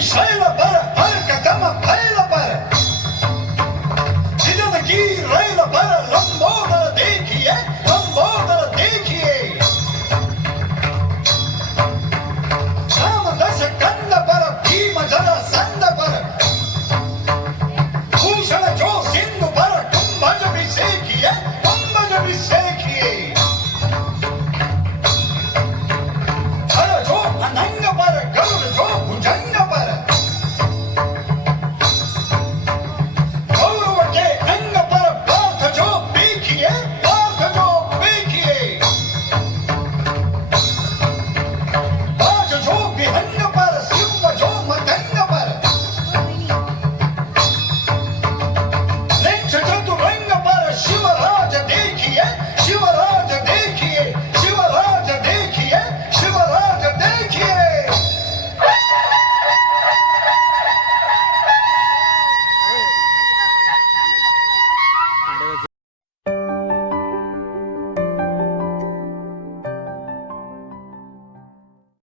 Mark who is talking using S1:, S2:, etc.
S1: シャエ